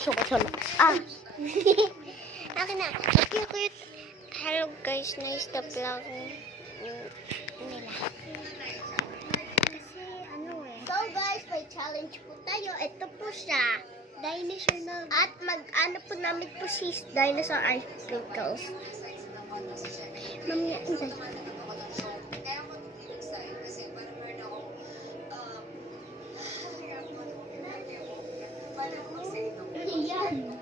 Sukat. Ah! Akin na. Okay, cute. Hello guys, na-stop lang nila. Kasi ano eh. So guys, may challenge po tayo. Ito po siya. Dinosaur na. At mag-ano po namin po si dinosaur articles. Mamaya, anday. Yan.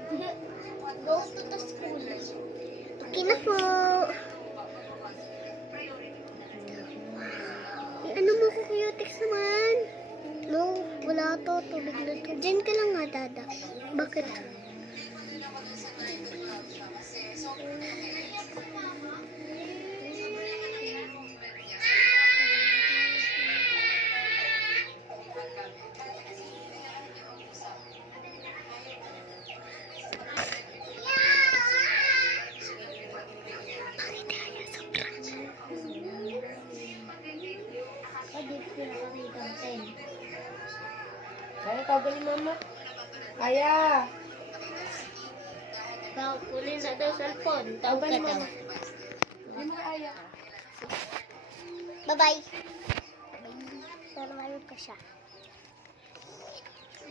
Go to the school. Okay na po. Ano mo ko cutix naman? No, wala to. Tubig na to. Diyan ka lang nga, Dada. Bakit? Ay, tawag ni mama. Aya. Kunin na daw cellphone. Tawag ka daw. Hindi mo aya. Bye-bye. Sarmal ko siya.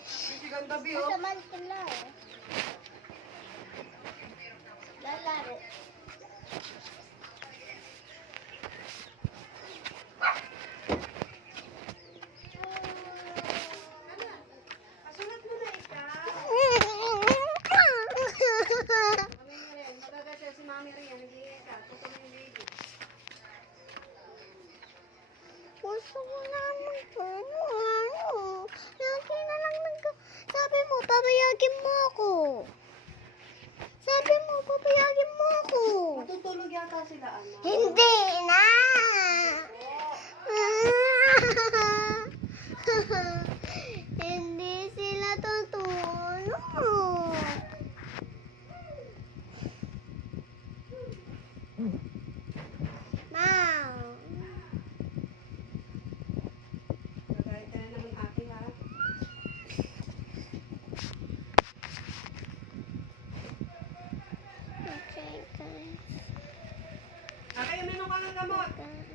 Sigang gabi, oh. Sarmal ko na. Lalaro. Pasulat mo na ikaw. Magagasya si Mami Rian. Nag-iika. Puto mo yung baby. Gusto mo naman ko. Lagi na lang sabi mo, pabayagin mo ako. Sabi mo, pabayagin mo ako. Matutulog yata sila, ano? Hindi na. Hindi sila tutulog. Mom. Kagaya tayo naman ate, ha? Okay, guys. Ate, uminom ka ng gamot. Guys.